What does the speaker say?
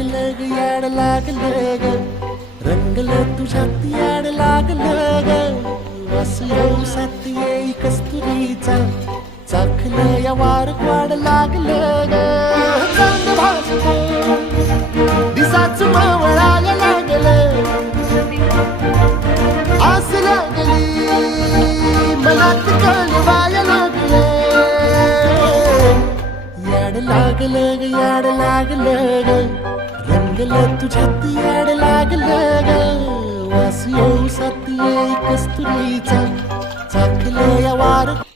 लागलं ग याड लागलं ग रंगलं तुझ्यात याड लागलं ग वास येऊ साथ येई कस्तुरीचा चाखलं या वार वाड लागलं ग चांद भासतो दिसाच मावळायला लागलं आस लागली मनात कळवायला लागलं याड लागलं ग याड लागलं ग रंगलं तुझ्यात याड लागलं ग वास येऊ साथ येई कस्तुरीचा चाखलं या वार